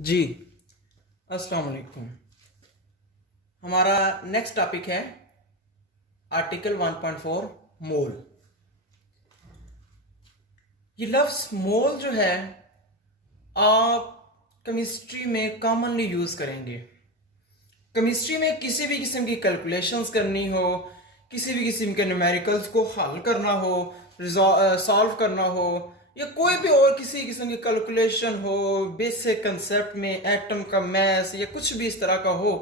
जी अस्सलाम वालेकुम। हमारा नेक्स्ट टॉपिक है आर्टिकल 1.4 मोल। ये लफ्ज मोल जो है आप केमिस्ट्री में कॉमनली यूज करेंगे। केमिस्ट्री में किसी भी किस्म की कैलकुलेशंस करनी हो, किसी भी किस्म के न्यूमेरिकल्स को हल करना हो, सॉल्व करना हो, या कोई भी और किसी किस्म की कैलकुलेशन हो, बेसिक कंसेप्ट में एटम का मैस या कुछ भी इस तरह का हो,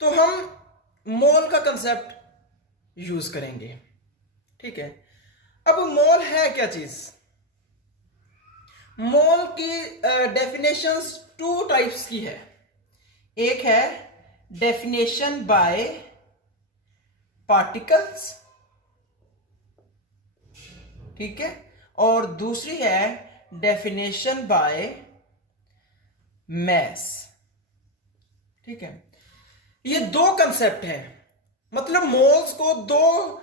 तो हम मोल का कंसेप्ट यूज करेंगे। ठीक है। अब मोल है क्या चीज? मोल की डेफिनेशंस टू टाइप्स की है। एक है डेफिनेशन बाय पार्टिकल्स, ठीक है, और दूसरी है डेफिनेशन बाय मैस। ठीक है। ये दो कंसेप्ट है, मतलब मोल्स को दो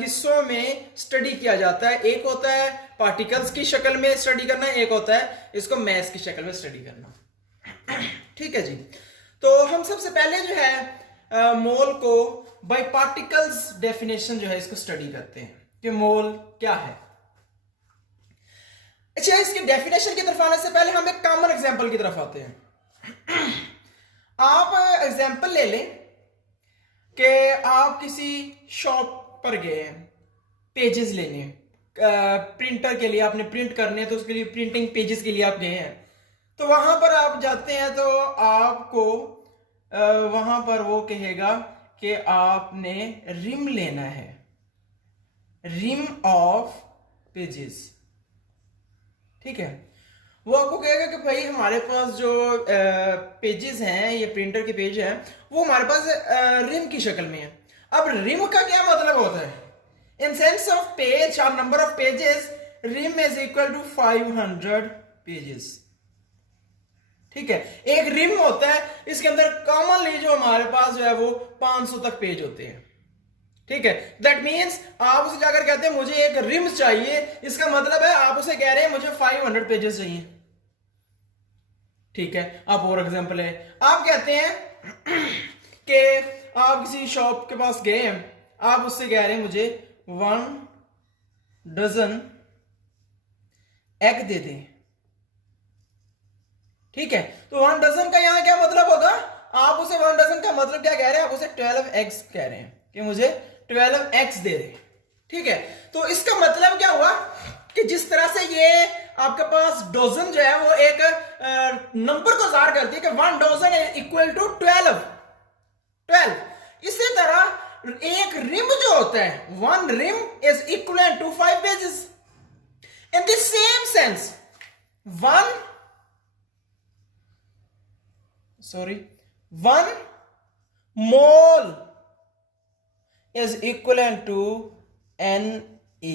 हिस्सों में स्टडी किया जाता है। एक होता है पार्टिकल्स की शक्ल में स्टडी करना, एक होता है इसको मैस की शक्ल में स्टडी करना। ठीक है जी। तो हम सबसे पहले जो है मोल को बाय पार्टिकल्स डेफिनेशन जो है इसको स्टडी करते हैं कि मोल क्या है। अच्छा, इसकी डेफिनेशन की तरफ आने से पहले हम एक कॉमन एग्जांपल की तरफ आते हैं। आप एग्जांपल ले लें कि आप किसी शॉप पर गए हैं पेजेस लेने, प्रिंटर के लिए आपने प्रिंट करने, तो उसके लिए प्रिंटिंग पेजेस के लिए आप गए हैं। तो वहां पर आप जाते हैं तो आपको वहां पर वो कहेगा कि आपने रिम लेना है, रिम ऑफ पेजेस। ठीक है। वो आपको कहेगा कि भाई हमारे पास जो पेजेस हैं, ये प्रिंटर के पेज हैं, वो हमारे पास रिम की शक्ल में है। अब रिम का क्या मतलब होता है? इन सेंस ऑफ पेज और number of pages, ream is equal to 500 pages. ठीक है। एक रिम होता है, इसके अंदर कॉमनली जो हमारे पास जो है वो 500 तक पेज होते हैं। ठीक है। दैट मीन्स आप उसे जाकर कहते हैं मुझे एक रिम चाहिए, इसका मतलब है आप उसे कह रहे हैं मुझे 500 पेजेस चाहिए। ठीक है। आप और एग्जांपल है, आप कहते हैं कि आप किसी शॉप के पास गए हैं, आप उससे कह रहे हैं मुझे 1 डजन एग दे दें। ठीक है। तो 1 डजन का यहां क्या मतलब होगा? आप उसे 1 डजन का मतलब क्या कह रहे हैं? आप उसे 12 एग्स कह रहे हैं कि मुझे 12 एग्स दे दे। ठीक है। तो इसका मतलब क्या हुआ कि जिस तरह से ये आपके पास डोजन जो है वो एक नंबर को जार करती है कि 1 डोजन इक्वल टू 12। इसी तरह एक रिम जो होता है, 1 ream is equal to 5 pages. In the same sense 1 mole is equivalent to Na।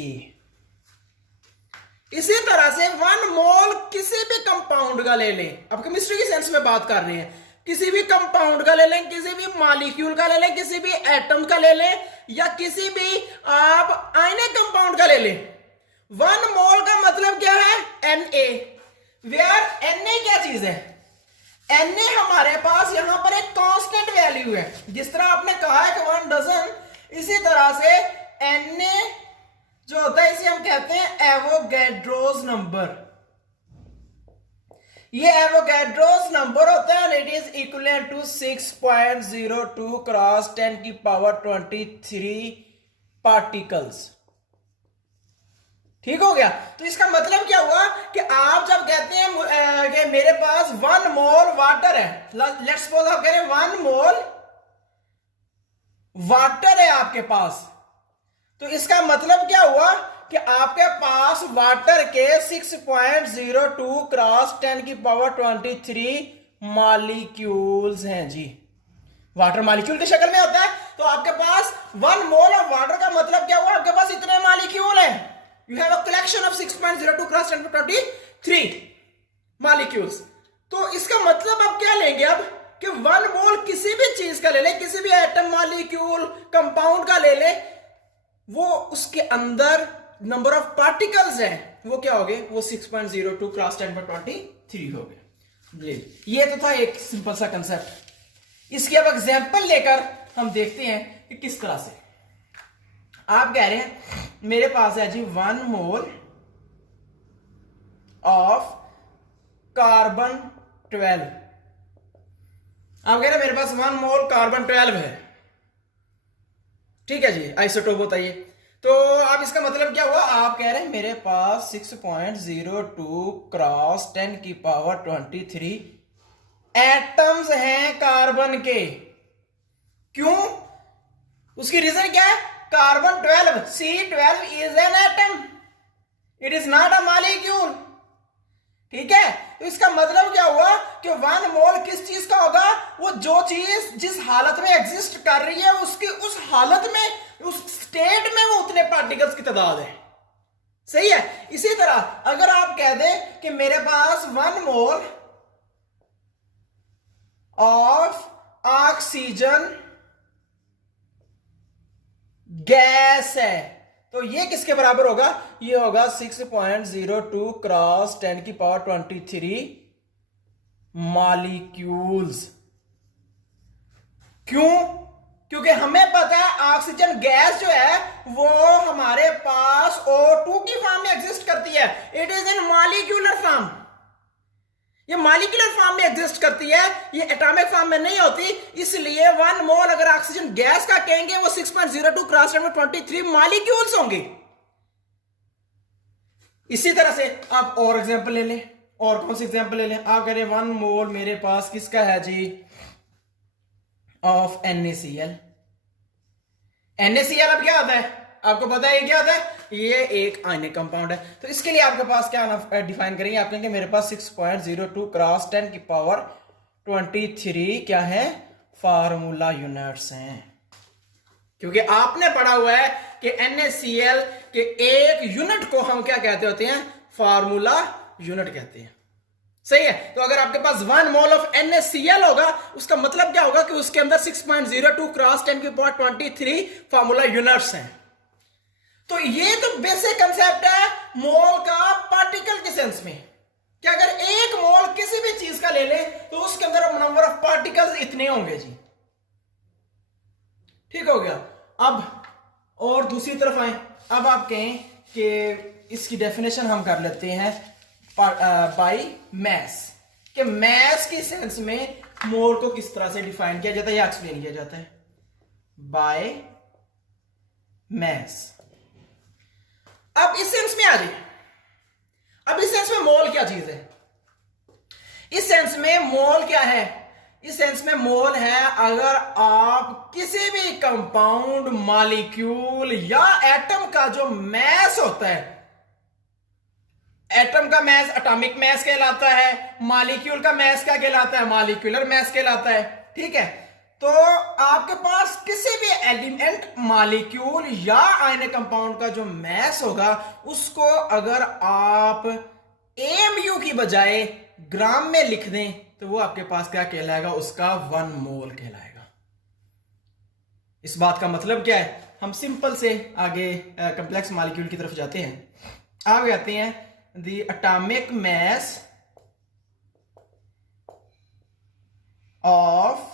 इसी तरह से 1 मोल किसी भी कंपाउंड का ले लें, अब केमिस्ट्री की सेंस में बात कर रहे हैं, किसी भी कंपाउंड का ले लें, किसी भी मॉलिक्यूल का ले लें, किसी भी एटम का ले लें, या किसी भी आप आयनिक कंपाउंड का ले लें, 1 मोल का मतलब क्या है? Na। वेयर Na क्या चीज है? Na हमारे पास यहां पर एक कांस्टेंट वैल्यू है। जिस तरह आपने कहा है कि 1 डजन, इसी तरह से Na जो होता है इसे हम कहते हैं एवोगैड्रोस नंबर। ये एवोगैड्रोस नंबर होता है, it is equal to 6.02 cross 10 की पावर 23 पार्टिकल्स। ठीक हो गया। तो इसका मतलब क्या हुआ कि आप जब कहते हैं कि मेरे पास 1 मोल वाटर है, लेट्स सपोज आप कह रहे हैं 1 मोल वाटर है आपके पास, तो इसका मतलब क्या हुआ कि आपके पास वाटर के 6.02 क्रॉस 10 की पावर 23 मॉलिक्यूल्स हैं जी। वाटर मॉलिक्यूल की शक्ल में होता है। तो आपके पास 1 मोल ऑफ वाटर का मतलब क्या हुआ? आपके पास इतने मॉलिक्यूल हैं। You have a collection of 6.02 cross 10 की 23 मॉलिक्यूल्स। तो इसका मतलब आप क्या लेंगे अब कि 1 मोल किसी भी चीज का ले ले, किसी भी एटम, मॉलिक्यूल, कंपाउंड का ले ले, वो उसके अंदर नंबर ऑफ पार्टिकल्स हैं वो क्या हो गए? वो 6.02 क्रॉस 10 पर 23 3 हो गए। ये तो था एक सिंपल सा कंसेप्ट। इसकी अब एग्जांपल लेकर हम देखते हैं कि किस तरह से। आप कह रहे हैं मेरे पास है जी 1 मोल ऑफ कार्बन 12। आप कह रहे हैं मेरे पास 1 मोल कार्बन 12 है, ठीक है जी, आइसोटोप बताइए। तो अब इसका मतलब क्या हुआ, आप कह रहे हैं मेरे पास 6.02 क्रॉस 10 की पावर 23 एटम्स हैं कार्बन के। क्यों? उसकी रीजन क्या है? Carbon 12, C12 is an atom, it is not a molecule, ठीक है। तो इसका मतलब क्या हुआ कि 1 मोल किस चीज का होगा? वो जो चीज जिस हालत में एग्जिस्ट कर रही है उसकी उस हालत में, उस स्टेट में वो उतने पार्टिकल्स की तादाद है, सही है। इसी तरह अगर आप कह दें कि मेरे पास 1 मोल ऑफ ऑक्सीजन गैस है, तो ये किसके बराबर होगा? ये होगा 6.02 क्रॉस 10 की पावर 23 मॉलिक्यूल्स। क्यों? क्योंकि हमें पता है ऑक्सीजन गैस जो है वो हमारे पास O2 की फॉर्म में एग्जिस्ट करती है, it is in molecular form. ये मॉलिक्यूलर फॉर्म में एग्जिस्ट करती है, ये एटॉमिक फॉर्म में नहीं होती। इसलिए 1 मोल अगर ऑक्सीजन गैस का कहेंगे वो 6.02 क्रॉस 10 में 23 मॉलिक्यूल्स होंगे। इसी तरह से आप और एग्जांपल ले लें। और कौन सी एग्जांपल ले लें? आप कह रहे हैं 1 मोल मेरे पास किसका है जी? Of NaCl। NaCl अब क्या आता है? आपको पता है ये क्या होता है? ये एक आयनिक कंपाउंड है। तो इसके लिए आपके पास क्या डिफाइन करेंगे? आप कहेंगे मेरे पास 6.02 क्रॉस 10 की पावर 23 क्या है? फार्मूला यूनिट्स हैं। क्योंकि आपने पढ़ा हुआ है कि NaCl के एक यूनिट को हम क्या कहते होते हैं? फार्मूला यूनिट कहते हैं, सही है। तो अगर आपके पास 1 मोल ऑफ NaCl होगा, उसका मतलब क्या होगा कि उसके अंदर 6.02 क्रॉस 10 की पावर 23 फार्मूला यूनिट्स हैं। तो ये तो बेसिक कंसेप्ट है मोल का पार्टिकल के सेंस में, कि अगर 1 मोल किसी भी चीज का ले ले तो उसके अंदर नंबर ऑफ पार्टिकल्स इतने होंगे जी, ठीक हो गया। अब और दूसरी तरफ आए। अब आप कहें कि इसकी डेफिनेशन हम कर लेते हैं बाय मैस, कि मैस की सेंस में मोल को किस तरह से डिफाइन किया जाता है या एक्सप्लेन किया जाता है बाय मैस। अब इस सेंस में आ जाइए। अब इस सेंस में मोल क्या चीज है? इस सेंस में मोल क्या है? इस सेंस में मोल है अगर आप किसी भी कंपाउंड, मॉलिक्यूल या एटम का जो मैस होता है, एटम का मैस एटॉमिक मैस कहलाता है, मॉलिक्यूल का मैस क्या कहलाता है? मॉलिक्यूलर मैस कहलाता है, ठीक है। तो आपके पास किसी भी एलिमेंट, मॉलिक्यूल या आयनिक कंपाउंड का जो मैस होगा उसको अगर आप AMU की बजाय ग्राम में लिख दें तो वो आपके पास क्या कहलाएगा? उसका 1 मोल कहलाएगा। इस बात का मतलब क्या है? हम सिंपल से आगे कॉम्प्लेक्स मॉलिक्यूल की तरफ जाते हैं। आगे आते हैं the atomic mass of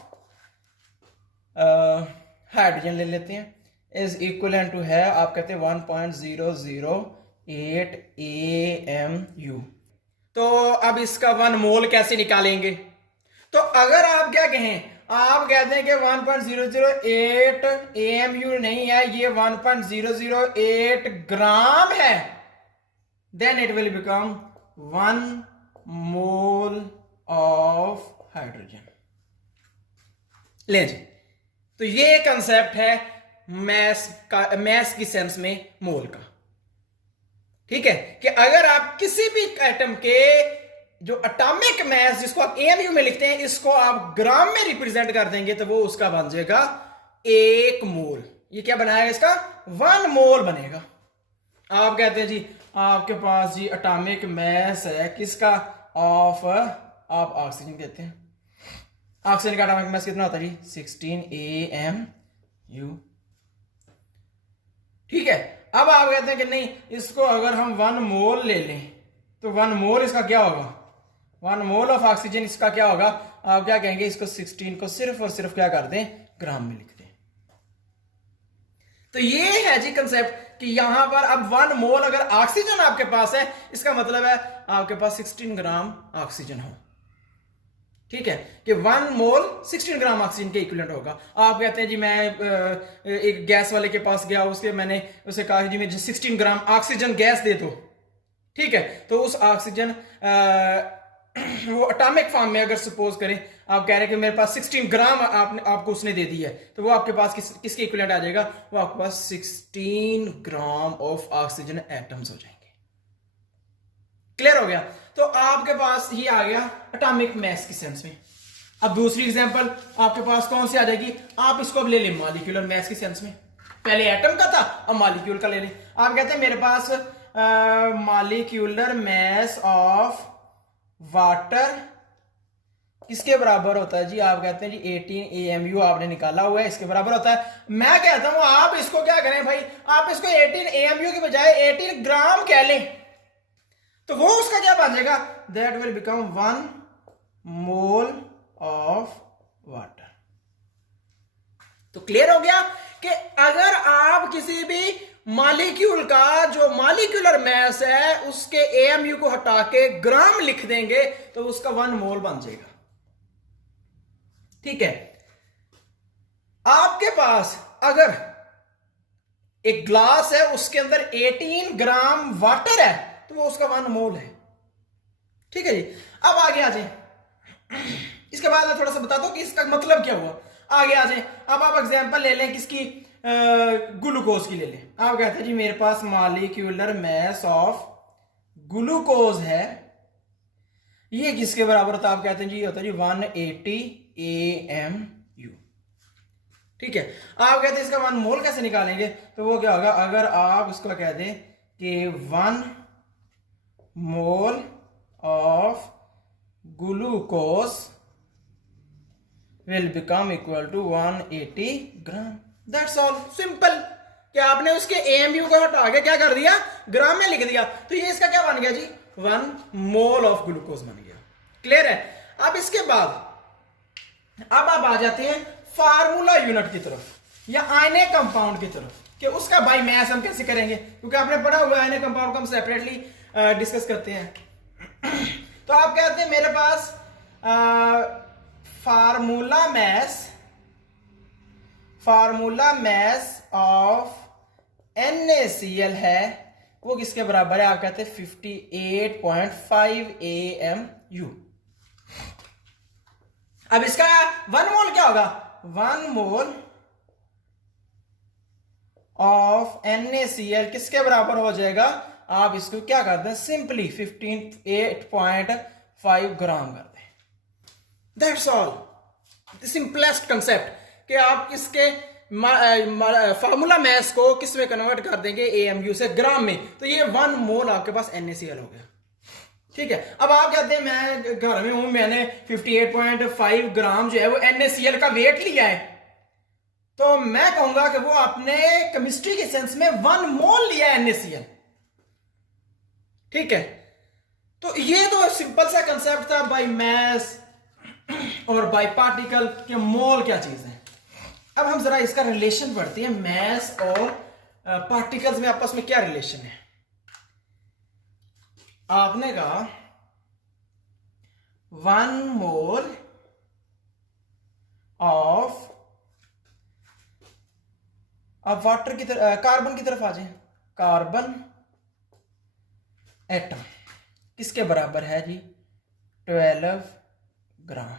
hydrogen ले लेते हैं, इज इक्वलेंट टू है, आप कहते हैं 1.008 AMU। तो अब इसका 1 मोल कैसे निकालेंगे? तो अगर आप क्या कहें, आप कहते हैं कि 1.008 AMU नहीं है, ये 1.008 ग्राम है, then it will become 1 mole of hydrogen. ले जी, तो ये कंसेप्ट है मैस का, मैस की सेंस में मोल का, ठीक है। कि अगर आप किसी भी एटम के जो एटॉमिक मैस, जिसको आप AMU में लिखते हैं, इसको आप ग्राम में रिप्रेजेंट कर देंगे तो वो उसका बन जाएगा 1 मोल। ये क्या बनाएगा? इसका 1 मोल बनेगा। आप कहते हैं जी आपके पास जी एटॉमिक मैस है किसका? ऑफ, आप ऑक्सीजन कहते हैं, ऑक्सीजन का एटॉमिक मैस कितना होता है जी? 16 AMU, ठीक है। अब आप कहते हैं कि नहीं, इसको अगर हम 1 मोल ले लें तो 1 मोल इसका क्या होगा? 1 मोल ऑफ ऑक्सीजन, इसका क्या होगा, आप क्या कहेंगे, इसको 16 को सिर्फ और सिर्फ क्या कर दें, ग्राम में लिख दें। तो ये है जी कंसेप्ट कि यहां पर अब 1 मोल अगर ऑक्सीजन आपके पास है, इसका मतलब है आपके पास 16 ग्राम ऑक्सीजन हो। ठीक है, कि 1 मोल 16 ग्राम ऑक्सीजन के इक्विवेलेंट होगा। आप कहते हैं जी मैं एक गैस वाले के पास गया, उसके मैंने उसे कहा जी मुझे 16 ग्राम ऑक्सीजन गैस दे दो। ठीक है, तो उस ऑक्सीजन वो एटॉमिक फॉर्म में अगर सपोज करें, आप कह रहे हैं कि मेरे पास 16 ग्राम आपको उसने दे दी है, तो वो आपके पास किसके इक्विवेलेंट आ जाएगा, वो आपके पास 16 ग्राम ऑफ ऑक्सीजन एटम्स हो जाएंगे। क्लियर हो गया? तो आपके पास ये आ गया एटॉमिक मैस की सेंस में। अब दूसरी एग्जांपल आपके पास कौन सी आ जाएगी, आप इसको अब ले लें मॉलिक्यूलर मैस की सेंस में। पहले एटम का था, अब मॉलिक्यूल का ले लें। आप कहते हैं मेरे पास मॉलिक्यूलर मैस ऑफ वाटर किसके बराबर होता है जी, आप कहते हैं जी 18 AMU आपने निकाला हुआ है, इसके बराबर होता है। मैं कहता हूं आप इसको क्या करें भाई, आप इसको 18 AMU के बजाय 18 ग्राम कह लें, तो वो उसका क्या बन जाएगा, that will become 1 mole of water. तो क्लियर हो गया कि अगर आप किसी भी मॉलिक्यूल का जो मॉलिक्यूलर मैस है उसके AMU को हटा के ग्राम लिख देंगे तो उसका 1 मोल बन जाएगा। ठीक है, आपके पास अगर एक ग्लास है उसके अंदर 18 ग्राम वाटर है तो वो उसका 1 मोल है। ठीक है जी, अब आगे आ जाए, इसके बाद मैं थोड़ा सा बता दूं कि इसका मतलब क्या हुआ। आगे आ जाए, अब आप एग्जांपल ले लें किसकी, ग्लूकोज की ले लें। आप कहते हैं जी मेरे पास मॉलिक्यूलर मैस ऑफ ग्लूकोज है, ये किसके बराबर होता है, आप कहते हैं जी ये होता है जी 180 AMU। ठीक है, आप कहते हैं इसका 1 मोल कैसे निकालेंगे, तो वो क्या होगा, अगर आप इसको कह दें कि 1 mole of glucose will become equal to 180 gram. That's all, simple. क्या आपने उसके AMU को हटा के क्या कर दिया, ग्राम में लिख दिया, तो ये इसका क्या बन गया जी, 1 मोल ऑफ ग्लूकोज बन गया। क्लियर है? अब इसके बाद अब आप आ जाते हैं फार्मूला यूनिट की तरफ या आयने कंपाउंड की तरफ, कि उसका बाई मैस हम कैसे करेंगे, क्योंकि आपने पढ़ा हुआ है आयने कंपाउंड को हम सेपरेटली डिस्कस करते हैं। तो आप कहते हैं मेरे पास फार्मूला मैस ऑफ NaCl है, वो किसके बराबर है, आप कहते हैं 58.5 AMU। अब इसका 1 मोल क्या होगा, 1 मोल ऑफ NaCl किसके बराबर हो जाएगा, आप इसको क्या कर दें, सिंपली 58.5 ग्राम कर दें। दैट्स ऑल, सिंपलेस्ट कंसेप्ट कि आप इसके फार्मूला मैस को किस में कन्वर्ट कर देंगे, AMU से ग्राम में, तो ये 1 मोल आपके पास NaCl हो गया। ठीक है, अब आप कहते हैं मैं घर में हूं, मैंने 58.5 ग्राम जो है वो NaCl का वेट लिया है, तो मैं कहूंगा कि वो आपने केमिस्ट्री के सेंस में 1 मोल लिया है NaCl। ठीक है, तो ये तो सिंपल सा कंसेप्ट था बाय मैस और बाय पार्टिकल के मोल क्या चीज है। अब हम जरा इसका रिलेशन पढ़ते हैं, मैस और पार्टिकल्स में आपस में क्या रिलेशन है। आपने कहा 1 मोल ऑफ, अब वाटर की तरफ, कार्बन की तरफ आ जाए, कार्बन एटम किसके बराबर है जी, 12 ग्राम।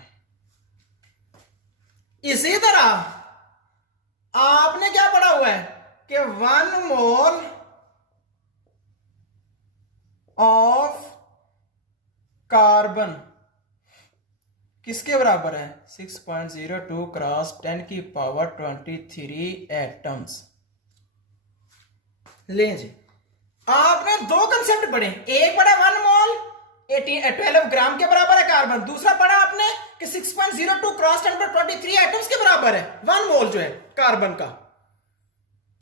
इसी तरह आपने क्या पढ़ा हुआ है कि 1 मोल ऑफ कार्बन किसके बराबर है, 6.02 क्रॉस 10 की पावर 23 एटम्स। लें जी, आपने 2 कंसेप्ट पढ़े, एक पढ़ा 1 मोल 12 ग्राम के बराबर है कार्बन, दूसरा पढ़ा आपने कि 6.02 क्रॉस 10 पर 23 एटम्स के बराबर है 1 मोल जो है कार्बन का।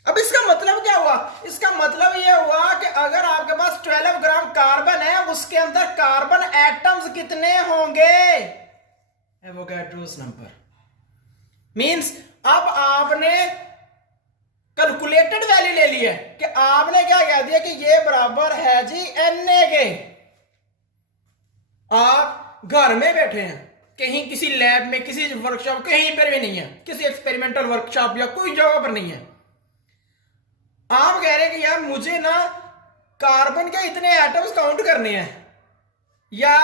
अब इसका मतलब क्या हुआ? इसका मतलब यह हुआ कि अगर आपके पास 12 ग्राम कार्बन है, उसके अंदर कार्बन एटम्स कितने होंगे? Avogadro's number. मींस अब आपने कैलकुलेटेड वैल्यू ले ली है कि आपने क्या कह दिया कि ये बराबर है जी Na के। आप घर में बैठे हैं, कहीं किसी लैब में, किसी वर्कशॉप, कहीं पर भी नहीं है, किसी एक्सपेरिमेंटल वर्कशॉप या कोई जगह पर नहीं है। आप कह रहे हैं कि यार मुझे ना कार्बन के इतने एटम्स काउंट करने हैं, या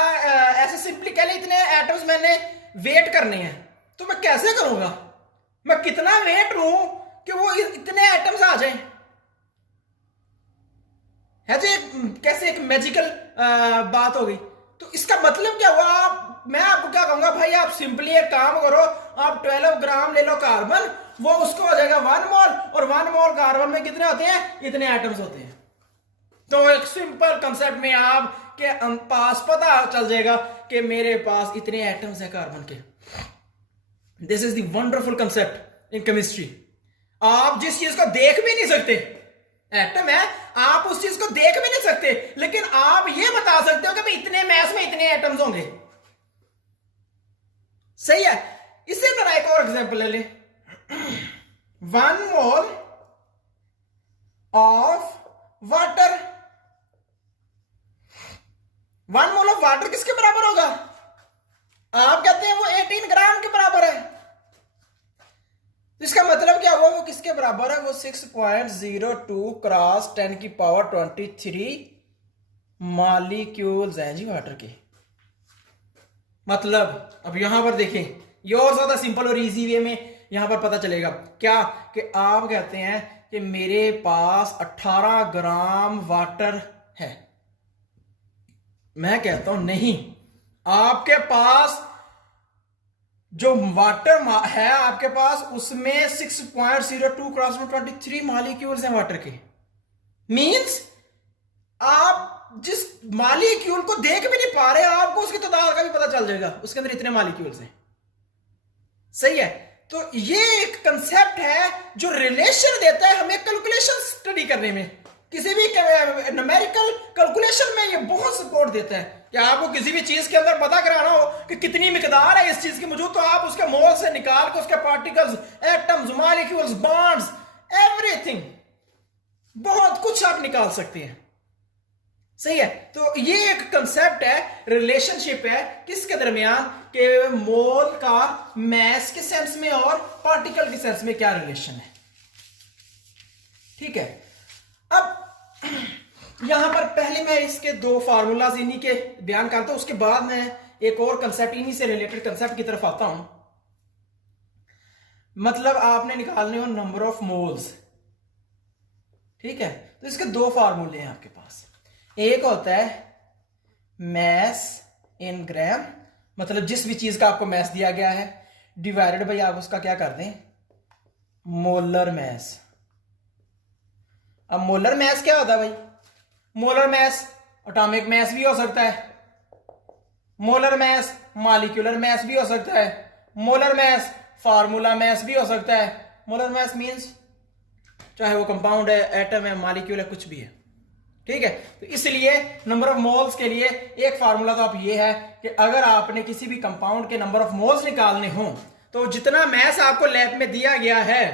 ऐसे सिंपली कह लें इतने एटम्स मैंने वेट करने हैं, तो मैं कैसे करूंगा? मैं कितना वेट लूं कि वो इतने एटम्स आ जाएं? है तो एक कैसे एक मैजिकल बात हो गई। तो इसका मतलब क्या हुआ? मैं आपको क्या कहूंगा भाई, आप सिंपली एक काम करो, आप 12 ग्राम ले लो कार्बन, वो उसको हो जाएगा 1 मोल, और 1 मोल कार्बन में कितने होते हैं? इतने एटम्स होते हैं। तो एक सिंपल कंसेप्ट में आपके पास पता चल जाएगा कि मेरे पास इतने एटम्स हैं कार्बन के। This is the wonderful concept in chemistry. आप जिस चीज को देख भी नहीं सकते, एटम है, आप उस चीज को देख भी नहीं सकते, लेकिन आप ये बता सकते हो कि भाई इतने मैस में इतने एटम्स होंगे। सही है। इसी तरह एक और एग्जांपल ले ले। 1 mole of water. 1 mole of water किसके बराबर होगा? आप कहते हैं वो 18 ग्राम के बराबर है। तो इसका मतलब क्या हुआ? वो किसके बराबर है? वो 6.02 क्रॉस 10 की पावर 23 मॉलिक्यूल्स हैं जी वाटर के। मतलब अब यहां पर देखें, ये और ज्यादा सिंपल और इजी वे में यहां पर पता चलेगा क्या कि आप कहते हैं कि मेरे पास 18 ग्राम वाटर है। मैं कहता हूं नहीं, आपके पास जो वाटर है आपके पास, उसमें 6.02 क्रॉस 23 मॉलिक्यूल्स हैं वाटर के। मींस आप जिस मॉलिक्यूल को देख भी नहीं पा रहे, आपको उसकी तादाद का भी पता चल जाएगा, उसके अंदर इतने मॉलिक्यूल्स हैं। सही है। तो ये एक कंसेप्ट है जो रिलेशन देता है हमें कैलकुलेशन स्टडी करने में, किसी भी न्यूमेरिकल कैलकुलेशन में ये बहुत सपोर्ट देता है कि आपको किसी भी चीज के अंदर पता कराना हो कि कितनी मिकदार है इस चीज की मौजूद, तो आप उसके मोल से निकाल के उसके particles, atoms, molecules, bonds, everything, बहुत कुछ आप निकाल सकते हैं। सही है। तो ये एक कंसेप्ट है, रिलेशनशिप है किसके दरमियान, के मोल का मैस के सेंस में और पार्टिकल के सेंस में क्या रिलेशन है। ठीक है। अब यहां पर पहले मैं इसके 2 फार्मूलाज इन्हीं के बयान करता हूं, उसके बाद मैं एक और कंसेप्ट, इन्हीं से रिलेटेड कंसेप्ट की तरफ आता हूं। मतलब आपने निकालने हो नंबर ऑफ मोल्स। ठीक है। तो इसके 2 फार्मूले हैं आपके पास। एक होता है मैस इन ग्राम, मतलब जिस भी चीज का आपको मैस दिया गया है डिवाइडेड बाय आप उसका क्या कर दें, मोलर मैस। अब मोलर मैस क्या होता है भाई? मोलर मैस एटॉमिक मैस भी हो सकता है, मोलर मैस मॉलिक्यूलर मैस भी हो सकता है, मोलर मैस फार्मूला मैस भी हो सकता है। मोलर मैस मींस चाहे वो कंपाउंड है, एटम है, मॉलिक्यूल है, कुछ भी है। ठीक है। तो इसलिए नंबर ऑफ मोल्स के लिए एक फार्मूला तो आप ये है कि अगर आपने किसी भी कंपाउंड के नंबर ऑफ मोल्स निकालने हो, तो जितना मैस आपको लैब में दिया गया है,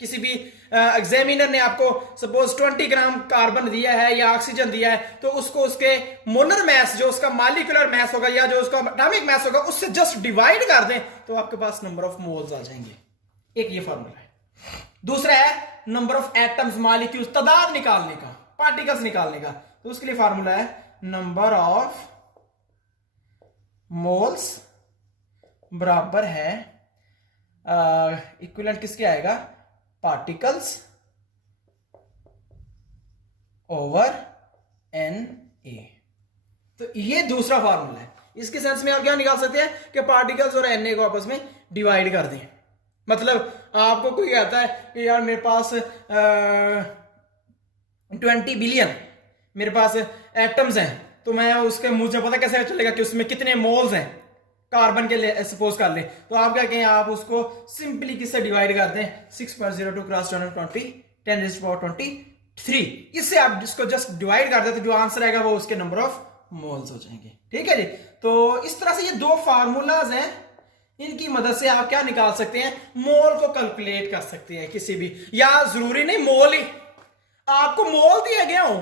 किसी भी एग्जामिनर ने आपको सपोज 20 ग्राम कार्बन दिया है या ऑक्सीजन दिया है, तो उसको उसके मोलर मैस, जो उसका मॉलिक्यूलर मैस होगा या जो उसका एटॉमिक मैस होगा, उससे जस्ट डिवाइड कर दें तो आपके पास नंबर ऑफ मोल्स आ जाएंगे। एक ये फार्मूला है। दूसरा है नंबर ऑफ एटम्स, मॉलिक्यूल्स, तादाद निकालने का, पार्टिकल्स निकालने का। तो उसके लिए फार्मूला है नंबर ऑफ मोल्स बराबर है इक्विवेलेंट किसके आएगा, पार्टिकल्स ओवर एन ए। तो ये दूसरा फार्मूला है। इसके सेंस में आप क्या निकाल सकते हैं कि पार्टिकल्स और एन ए को आपस में डिवाइड कर दें। मतलब आपको कोई कहता है कि यार मेरे पास 20 बिलियन मेरे पास एटम्स हैं, तो मैं उसके मुझे पता कैसे चलेगा कि उसमें कितने मोल्स हैं कार्बन के लिए, सपोज कर लें। तो आप क्या कहें, आप उसको सिंपली किससे डिवाइड कर दें, 6.02 क्रॉस 23 10⁻23। इससे आप जिसको जस्ट डिवाइड कर देते तो जो आंसर आएगा वो उसके नंबर ऑफ मोल्स हो जाएंगे। ठीक है जी। तो इस तरह से ये दो फार्मूलाज हैं, इनकी मदद से आप क्या निकाल सकते हैं, मोल को कैलकुलेट कर सकते हैं किसी भी, या जरूरी नहीं मोल ही, आपको मोल दिया गया हो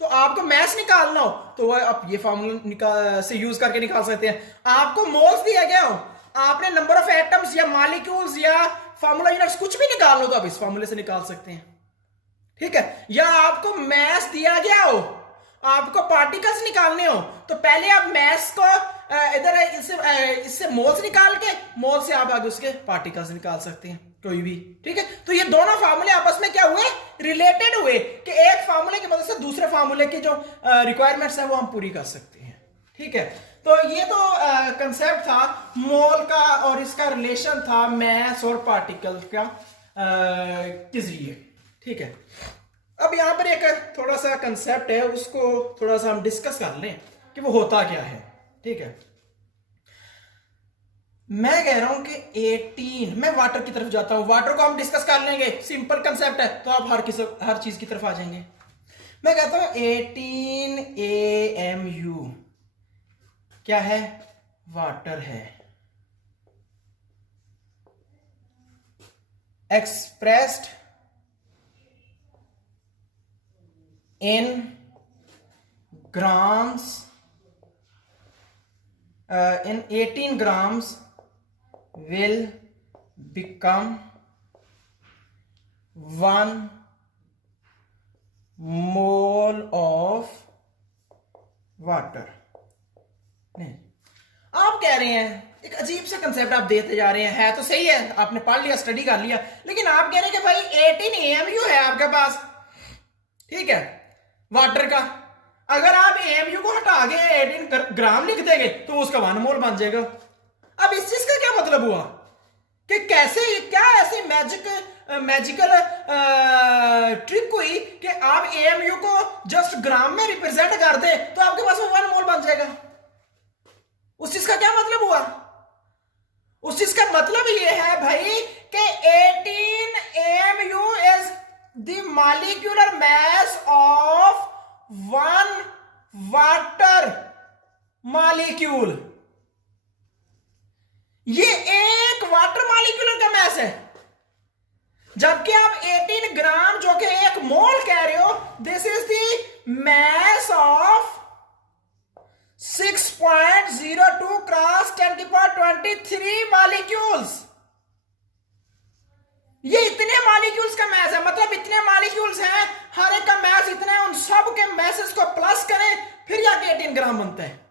तो आपको मैस निकालना हो तो आप ये फार्मूला से यूज करके निकाल सकते हैं। आपको मोल्स दिया गया हो, आपने नंबर ऑफ एटम्स या मॉलिक्यूल्स या फार्मूला यूनिट्स कुछ भी निकालना हो तो आप इस फार्मूले से निकाल सकते हैं। ठीक है। या आपको मैस दिया गया हो, आपको पार्टिकल्स निकालने हो तो पहले आप मैस को इधर इससे मोल्स निकाल के मोल से आप आगे उसके पार्टिकल्स निकाल सकते हैं कोई भी। ठीक है। तो ये दोनों फार्मूले आपस में क्या हुए, रिलेटेड हुए कि एक फार्मूले की मदद से दूसरे फार्मूले की जो रिक्वायरमेंट्स है वो हम पूरी कर सकते हैं। ठीक है। तो ये तो कंसेप्ट था मोल का और इसका रिलेशन था मैस और पार्टिकल का के जरिए। ठीक है। अब यहां पर एक थोड़ा सा कंसेप्ट है, उसको थोड़ा सा हम डिस्कस कर लें कि वो होता क्या है। ठीक है। मैं कह रहा हूं कि 18, मैं वाटर की तरफ जाता हूं, वाटर को हम डिस्कस कर लेंगे, सिंपल कंसेप्ट है तो आप हर चीज की तरफ आ जाएंगे। मैं कहता हूं 18 AMU क्या है, वाटर है, expressed in grams, in 18 grams will become 1 mole of water। नहीं, आप कह रहे हैं एक अजीब सा कंसेप्ट आप देते जा रहे हैं, है तो सही है, आपने पढ़ लिया, स्टडी कर लिया, लेकिन आप कह रहे हैं कि भाई 18 AMU है आपके पास। ठीक है। वाटर का अगर आप AMU को हटा के 18 ग्राम लिख देंगे तो उसका 1 मोल बन जाएगा। अब इस चीज का क्या मतलब हुआ कि कैसे, क्या ऐसी मैजिकल ट्रिक हुई कि आप AMU को जस्ट ग्राम में रिप्रेजेंट कर दे तो आपके पास वो 1 मोल बन जाएगा। उस चीज का क्या मतलब हुआ? उस चीज का मतलब ये है भाई कि 18 AMU is the molecular mass of 1 water molecule। ये एक वाटर मॉलिक्यूल का मैस है, जबकि आप 18 ग्राम जो कि 1 मोल कह रहे हो, this is the mass of 6.02 cross 10⁻23 molecules. ये इतने मॉलिक्यूल्स का मैस है, मतलब इतने मॉलिक्यूल्स हैं, हर एक का मैस इतना है, उन सब के मैसेस को प्लस करें फिर जाके 18 ग्राम बनता है।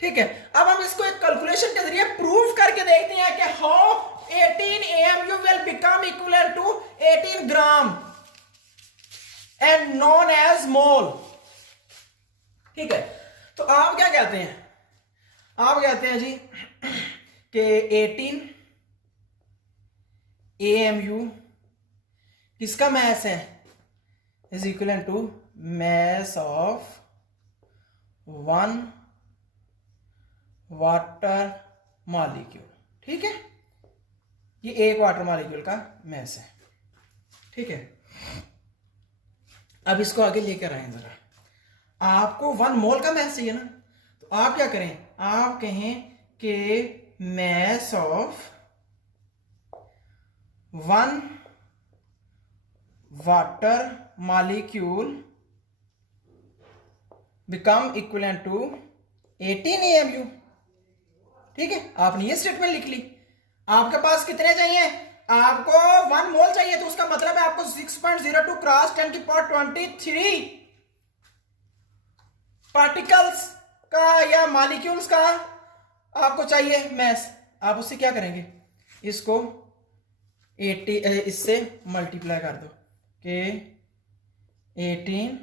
ठीक है। अब हम इसको एक कैलकुलेशन के जरिए प्रूव करके देखते हैं कि how 18 AMU will become equal to 18 gram and known as mole. ठीक है। तो आप क्या कहते हैं, आप कहते हैं जी कि 18 AMU किसका मैस है, is equal to mass of 1 water molecule. ठीक है। ये एक वाटर मॉलिक्यूल का मैस है। ठीक है। अब इसको आगे लेकर आए जरा, आपको 1 मोल का मैस चाहिए ना, तो आप क्या करें, आप कहें कि mass of 1 water molecule become equal to 18 AMU। ठीक है। आपने ये स्टेटमेंट लिख ली। आपके पास कितने चाहिए, आपको 1 मोल चाहिए, तो उसका मतलब है आपको 6.02 क्रॉस 10⁻23 पार्टिकल्स का या मॉलिक्यूल्स का आपको चाहिए मैस। आप उससे क्या करेंगे, इसको 80 इससे मल्टीप्लाई कर दो कि 18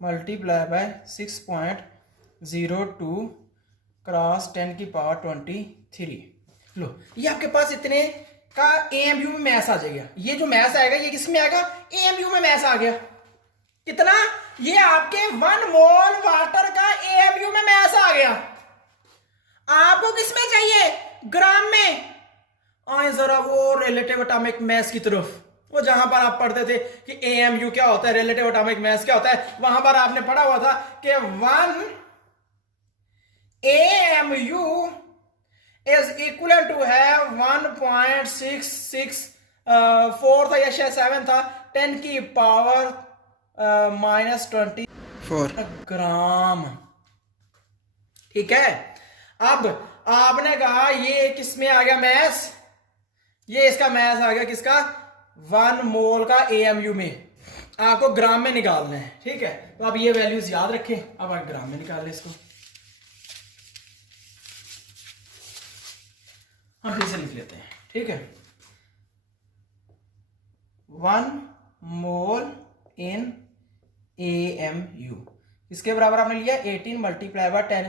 मल्टीप्लाई बाय 6.02 क्रॉस 10⁻23। लो, ये आपके पास इतने का AMU में मैस आ जाएगा। ये जो मैस आएगा ये किसमें आएगा, AMU में मैस आ गया। कितना, ये आपके 1 मोल वाटर का AMU में मैस आ गया। आपको किसमें चाहिए, ग्राम में। आए जरा वो रिलेटिव एटॉमिक मैस की तरफ, वो जहां पर आप पढ़ते थे कि AMU क्या होता है, रिलेटिव एटॉमिक मास क्या होता है, वहां पर आपने पढ़ा हुआ था कि 1 AMU इज इक्वल टू है 1.664 था या शायद 7 था, 10 की पावर -24 ग्राम। ठीक है, अब आपने कहा ये किसमें आ गया मैस, ये इसका मैस आ गया किसका, 1 मोल का AMU में, आपको ग्राम में निकालना है। ठीक है, तो आप ये वैल्यूज याद रखें। अब आप ग्राम में निकाल लें इसको, हम फिर से लिख लेते हैं। ठीक है, 1 मोल इन AMU इसके बराबर आपने लिया 18 मल्टीप्लाई बाय 10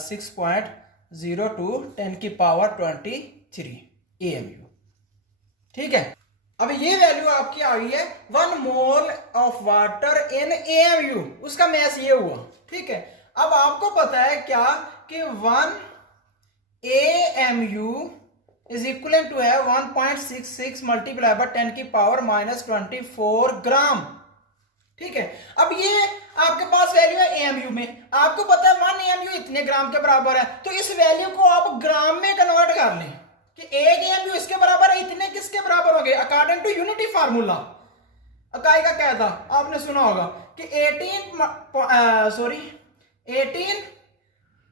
6.02 10 की पावर 23 AMU। ठीक है, अब ये वैल्यू आपकी आ गई है 1 mole of water in AMU, उसका मैस ये हुआ। ठीक है, अब आपको पता है क्या कि 1 AMU इज इक्वल टू है 1.66 मल्टीप्लाई बाय 10 की पावर -24 ग्राम। ठीक है, अब ये आपके पास वैल्यू है AMU में, आपको पता है 1 AMU इतने ग्राम के बराबर है, तो इस वैल्यू को आप ग्राम में कन्वर्ट कर लें कि 1 AMU इसके बराबर है, इतने किसके बराबर हो गए, अकॉर्डिंग टू यूनिटी फार्मूला। इकाई का क्या था आपने सुना होगा कि 18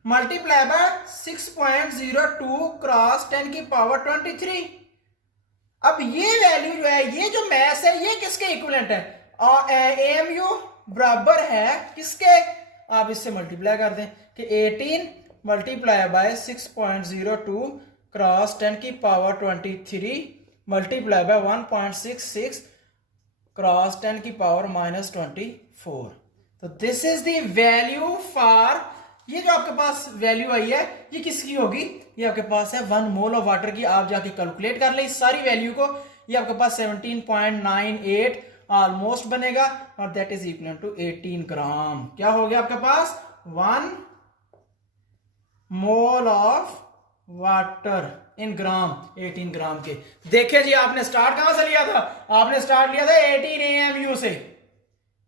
मल्टीप्लाई बाय 6.02 क्रॉस 10 की पावर 23। अब ये वैल्यू जो है, ये जो मैस है, ये किसके इक्विवेलेंट है, और AMU बराबर है किसके, आप इससे मल्टीप्लाई कर दें कि 18 मल्टीप्लाई बाय 6.02 क्रॉस 10 की पावर 23 मल्टीप्लाई बाय 1.66 क्रॉस 10 की पावर -24। तो this is the value for, ये जो आपके पास वैल्यू आई है ये किसकी होगी, ये आपके पास है 1 मोल ऑफ वाटर की। आप जाके कैलकुलेट कर ले इस सारी वैल्यू को, ये आपके पास 17.98 ऑलमोस्ट बनेगा, और दैट इज इक्वल टू 18 ग्राम। क्या हो गया आपके पास, 1 मोल ऑफ वाटर इन ग्राम, 18 ग्राम के। देखिए जी, आपने स्टार्ट कहां से लिया था, आपने स्टार्ट लिया था 18 AMU से।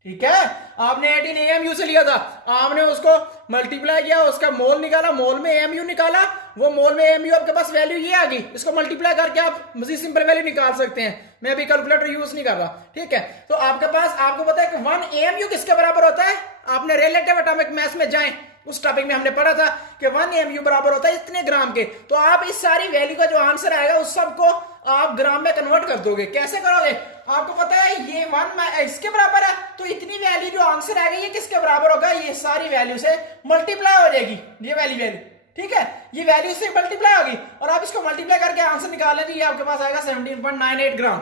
ठीक है, आपने 18 AMU से लिया था, आपने उसको मल्टीप्लाई किया, उसका मोल निकाला, मोल में AMU निकाला, वो मोल में AMU आपके पास वैल्यू ये आ गई, इसको मल्टीप्लाई करके आप मजीद सिंपल वैल्यू निकाल सकते हैं। मैं अभी कैलकुलेटर यूज नहीं कर रहा। ठीक है, तो आपके पास, आपको पता है कि 1 AMU किसके बराबर होता है, आपने रिलेटिव एटॉमिक मास में जाएं, उस टॉपिक में हमने पढ़ा था कि 1 AMU बराबर होता है इतने ग्राम के। तो आप इस सारी वैल्यू का जो आंसर आएगा उस सबको आप ग्राम में कन्वर्ट कर दोगे। कैसे करोगे, आपको पता है ये 1 इसके बराबर है, तो इतनी वैल्यू जो आंसर आएगा ये किसके बराबर होगा, ये सारी वैल्यू से मल्टीप्लाई हो जाएगी, ये वैल्यू। ठीक है, ये वैल्यू से मल्टीप्लाई होगी और आप इसको मल्टीप्लाई करके आंसर निकाल लेंगे, ये आपके पास आएगा 17.98 ग्राम।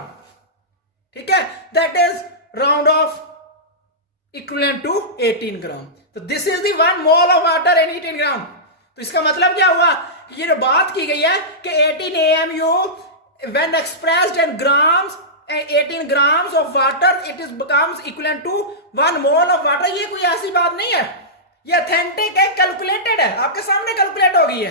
ठीक है, that is round off equivalent to 18 gram. तो this is the 1 mole of water in 18 gram. तो इसका मतलब क्या हुआ, ये जो बात की गई है कि 18 AMU when expressed in grams, 18 grams of water it is becomes equivalent to 1 mole of water। ये कोई ऐसी बात नहीं है, ये ऑथेंटिक है, कैलकुलेटेड है, आपके सामने कैलकुलेट हो गई है।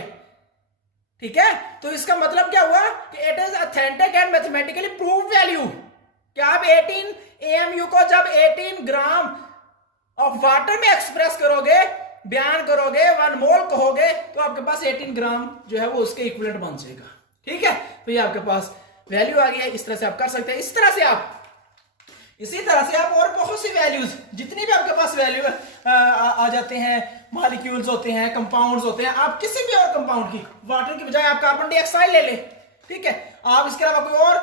ठीक है, तो इसका मतलब क्या हुआ कि it is authentic and mathematically proved value कि आप 18 AMU को जब 18 ग्राम ऑफ वाटर में एक्सप्रेस करोगे, बयान करोगे, 1 मोल कहोगे, तो आपके पास 18 ग्राम जो है वो उसके इक्विवेलेंट बन जाएगा। ठीक है, तो ये आपके पास वैल्यू आ गई है। इस तरह से आप कर सकते हैं, इसी तरह से आप और बहुत सी वैल्यूज, जितनी भी आपके पास वैल्यू आ जाते हैं, मॉलिक्यूल्स होते हैं, कंपाउंड्स होते हैं, आप किसी भी और कंपाउंड की, वाटर की बजाय आप कार्बन डाइऑक्साइड ले ले। ठीक है, आप इसके अलावा कोई और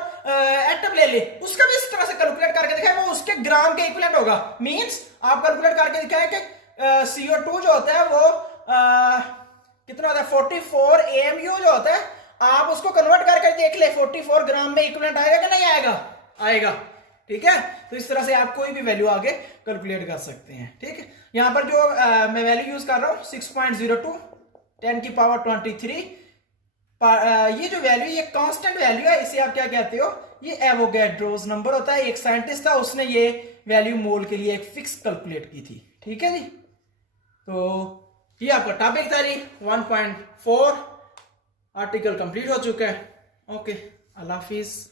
एटम ले ले, उसका भी इस तरह से कैलकुलेट करके दिखाए, वो उसके ग्राम के इक्विवेलेंट होगा। मींस आप कैलकुलेट करके दिखाए कि CO2 जो होता है वो कितना होता है, 44 AMU जो होता है, आप उसको कन्वर्ट करके देख ले 44 ग्राम में इक्विवेलेंट आएगा कि नहीं आएगा, आएगा। ठीक है, तो इस तरह से आप कोई भी वैल्यू आगे कैलकुलेट कर सकते हैं। ठीक है, यहां पर जो मैं वैल्यू यूज कर रहा हूं 6.02 10 की पावर 23, ये जो वैल्यू, ये कांस्टेंट वैल्यू है, इसे आप क्या कहते हो, ये एवोगैड्रोस नंबर होता है। एक साइंटिस्ट था, उसने ये वैल्यू मोल के लिए एक फिक्स कैलकुलेट की थी। ठीक है जी, तो ये आपका टॉपिक था जी 1.4। आर्टिकल कंप्लीट हो चुका है। ओके, अल्लाह हाफिज।